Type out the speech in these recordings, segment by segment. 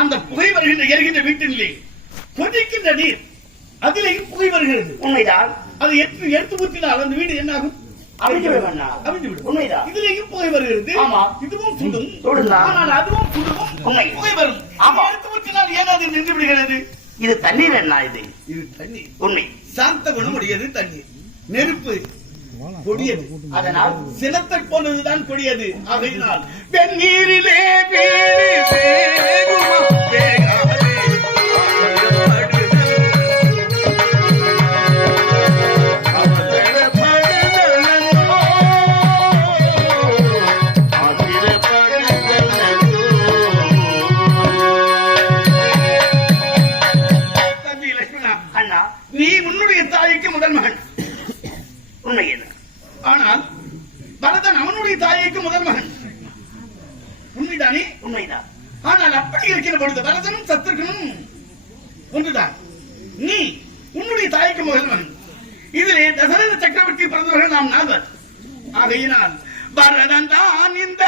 அந்த புகை வருகின்ற எரிகின்ற வீட்டிலே கொதிக்கின்ற நீர் அதிலேயும் புகை வருகிறது. உண்மைதான். அது எடுத்து ஊற்றினால் அந்த வீடு என்ன ஆகும்? அவிழ்ந்துவிடும். உண்மைதான். இதுலேயும் புகை வருகிறது. இதுவும் சுடும். ஆனால் அதுவும் சுடும் புகை வரும். எடுத்து ஊற்றினால் ஏன் அது நின்று விடுகிறது? இது தண்ணீர் என்ன? இது தண்ணீர். உண்மை. சாந்த குணமுடையது தண்ணீர். நெருப்பு கொடியது. அதனால் சினத்தை போனதுதான் கொடியது. ஆகையினால் வெந்நீரிலே நீ உன்னுடைய தாய்க்கு முதல் மகன். உண்மை என்ன? ஆனால் பரதன் அவனுடைய தாய்க்கு முதல் மகன். உண்மைதானே? உண்மைதான். ஆனால் அப்படி இருக்கிற பொழுது பரதனும் சத்ருகனும் ஒன்றுதான். நீ உன்னுடைய தாய்க்கு முதல் மகன். இதிலே தசரத சக்கரவர்த்தி பிறந்தவர்கள் நாம் நால்வர். ஆகையினால் பரதன் தான் இந்த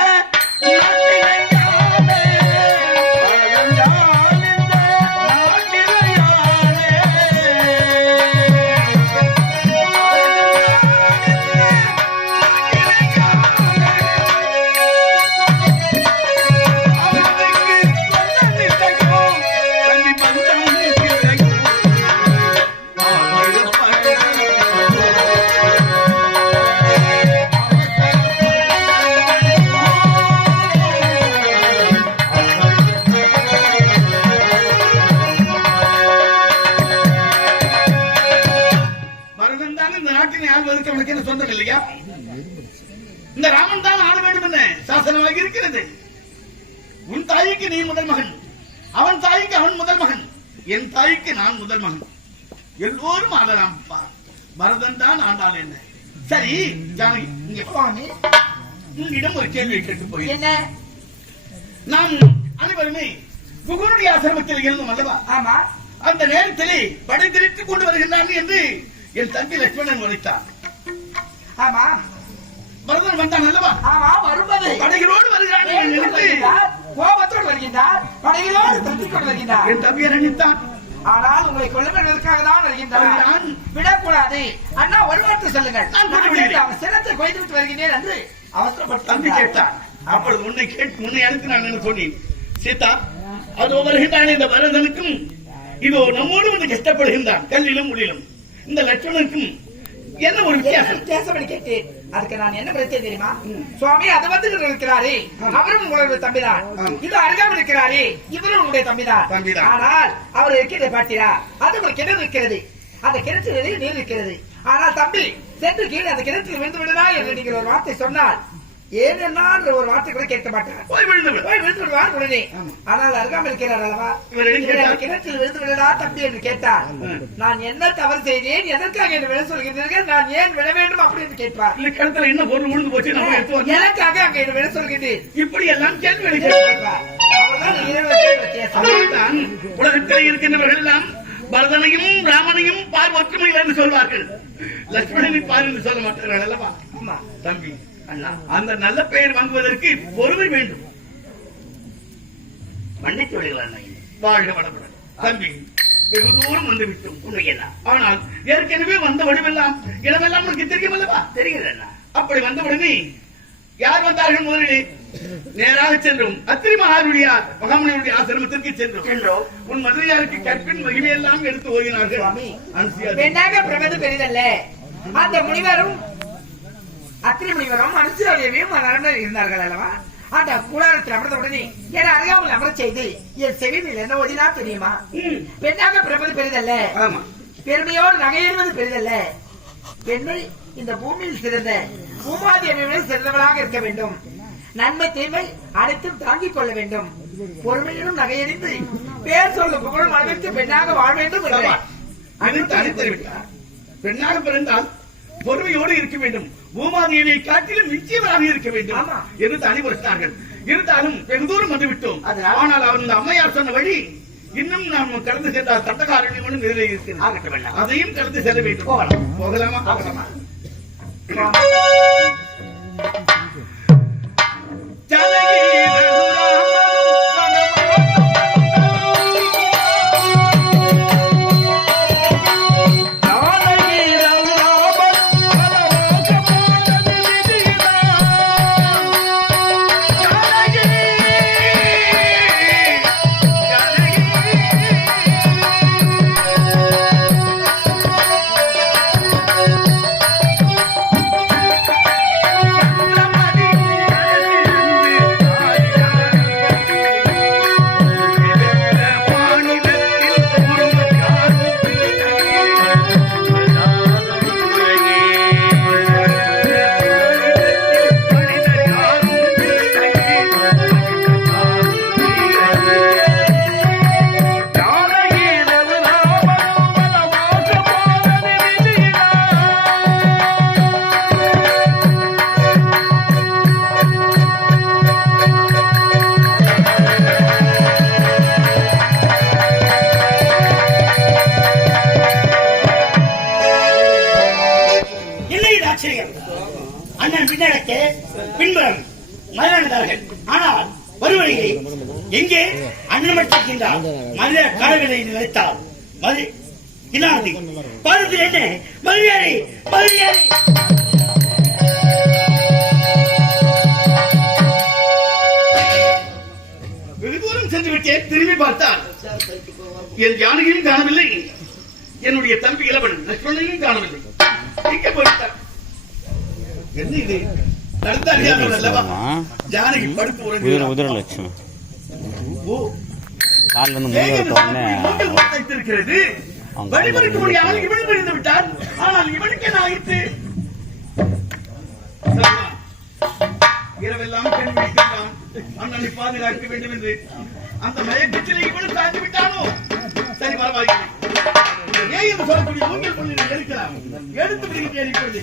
சொந்தம் இல்லையா? இந்த ராமன் தான் ஆட வேண்டும் என்ன சாசனமாக இருக்கிறது. உன் தாய்க்கு நீ முதல் மகன், அவன் தாய்க்கு அவன் முதல் மகன், என் தாய்க்கு நான் முதல் மகன். எல்லோரும் ஆடலாம். பரதன் தான் ஆண்டாள். என்ன சரி ஜானகி, உன்னிடம் ஒரு கேள்வியை கேட்டு போய் என்ன? நாம் அனைவருமே குகனுடைய ஆசிரமத்தில் இருந்தோம் அல்லவா? ஆமா. அந்த நேரத்திலே படை திரட்டிக் கொண்டு வருகின்றான் என்று என் தம்பி லட்சுமணன் உரைத்தான். ஆமா. பரதன் வந்தான் அல்லவா? ஆமா. வருவது படைகளோடு வருகிறான். கோபத்தோடு வருகின்றார், படைகளோடு திருத்திக் கொண்டு வருகின்றார். என் தம்பியை நினைத்தான். ஆனால் உங்களை கொள்ளுவதற்காக தான் வருகின்றார். விடக்கூடாது அண்ணா, ஒரு வார்த்தை சொல்லுங்கள். அவன் சிரத்தை கொய்து விட்டு வருகின்றேன் என்று அவசரப்பட்டு தம்பி கேட்டான். அப்பொழுது உன்னை அழைத்து நான் என்ன சொன்னேன்? சீதா, அதோ வருகின்றான் இந்த பரதனுக்கும் இதோ நம்மோடு வந்து கஷ்டப்படுகின்றான் கல்லிலும் உள்ளிலும். இந்த லட்சுமணனுக்கும் என்ன ஒரு வித்தியாசம் கேட்டேன். அதுக்கு நான் என்ன பிரச்சனை தெரியுமா? சுவாமி அது வந்து இருக்கிறாரே, அவரும் உங்களுடைய தம்பிதான். இது அருகாமல் இருக்கிறாரே, இவரும் உங்களுடைய தம்பிதான். ஆனால் அவர் இருக்கிறத பாத்தீரா? அது ஒரு கிணறு இருக்கிறது. அந்த கிணற்றில் நீர் இருக்கிறது. ஆனால் தம்பி சென்று கீழே அந்த கிணற்றில் விழுந்து விடுவா என்று நீங்கள் ஒரு வார்த்தை சொன்னால் ஏன் என்ன ஒரு வார்த்தை கூட கேட்க மாட்டார். போய் விழுந்து விடுவார் உடனே. ஆனால் அருகாமல் இருக்கிறார் அல்லவா? கிணற்றில் விழுந்து விடடா தம்பி என்று கேட்டார். நான் என்ன தவறு செய்தேன், எதற்காக என்ன விழ சொல்கிறீர்கள், நான் ஏன் விழ வேண்டும் அப்படின்னு கேட்பார். கிணத்துல என்ன பொருள் விழுந்து போச்சு, எனக்காக அங்க என்ன விழ சொல்கிறேன், இப்படி எல்லாம் கேள்வி கேட்பார். அவர்தான் உலகத்தில் இருக்கின்றவர்கள் எல்லாம் பரதனையும் ராமனையும் பார் ஒற்றுமையில் என்று சொல்வார்கள். லட்சுமணனை பார் என்று சொல்ல மாட்டார்கள் அல்லவா? தம்பி, அந்த நல்ல பெயர் வாங்குவதற்கு பொறுமை வேண்டும். மன்னித்து விடுகிறார். வாழ்க வளமுடன். தம்பி, வெகு தூரம் வந்து விட்டோம். ஆனால் ஏற்கனவே வந்த வடிவெல்லாம் இடமெல்லாம் உனக்கு தெரியும் அல்லவா? தெரிகிறது. அப்படி வந்தவுடனே யார் வந்தார்கள்? முதலிலே நேராக சென்றோம். அத்திரி மகாமுனியுடைய ஆசிரமத்திற்கு சென்றோம். உன் மதுரையாருக்கு கற்பின் மகிமையெல்லாம் எடுத்து ஓகினார்கள். பெண்ணாக பிரபது பெரிதல்ல. அந்த முனிவரும் அத்திரி முனிவரும் அனுசூயாதேவியும் இருந்தார்கள் அல்லவா? அந்த கூடாரத்தில் அமர்ந்த உடனே என அறியாமல் அமர செய்து என் செவியில் என்ன ஓடினா தெரியுமா? பெண்ணாக பிறப்பது பெரிதல்ல, பெருமையோடு நகையேறுவது பெரிதல்ல. பெண்மை இந்த பூமியில் சிறந்த பூமாதேவியை சிறந்தவளாக இருக்க வேண்டும். நன்மை தீமை அனைத்தும் தாங்கிக் கொள்ள வேண்டும். பொறுமையிலும் நகையறிந்து பேர் சொல்லும் புகழும் அளவிற்கு பெண்ணாக வாழ வேண்டும். பெண்ணாக பிறந்தால் பொறுமையோடு இருக்க வேண்டும். பூமாதேவியை காட்டிலும் நிச்சயமாக இருக்க வேண்டும் என்று அறிவுறுத்தார்கள். இருந்தாலும் வெகு தூரம் வந்துவிட்டோம். ஆனால் அவன் அம்மையார் சொன்ன வழி இன்னும் நாம் கடந்து சென்றால் தண்டகாரண்யம் எதிரே இருக்கிறது. அதையும் கடந்து செல்ல வேண்டும். போகலாமா? ஜனகி எங்கே அன்னமட்டிருக்கின்றார் மனித கடவுளை நினைத்தால் மதி இனாதி பருது என்ன மரியாதை மரியாதை வெகு தூரம் சென்று விட்டேன். திரும்பி பார்த்தால் என் ஜானகியும் காணவில்லை, என்னுடைய தம்பி இளவன் லட்சுமணனையும் காணவில்லை. எங்கே போயிட்டார்? என்ன இது? நடந்த அறியாமல் அல்லவா ஜானகி படுத்து உறங்குகிறார். இருக்கிறது வழிபறிக்க முடியாமல் இவன் விழுந்து விட்டார். ஆனால் இவனுக்கு என்ன ஆயிற்று? இரவெல்லாம் பெண் வைக்கலாம் அண்ணனை பாதுகாக்க வேண்டும் என்று அந்த மயக்கத்திலே இவனும் சாய்ந்து விட்டானோ? சரி, பரவாயில்லை. ஏன் என்று சொல்லக்கூடிய மூங்கில் பொருளினை எடுக்கலாம், எடுத்து விடுகின்றேன் இப்பொழுது.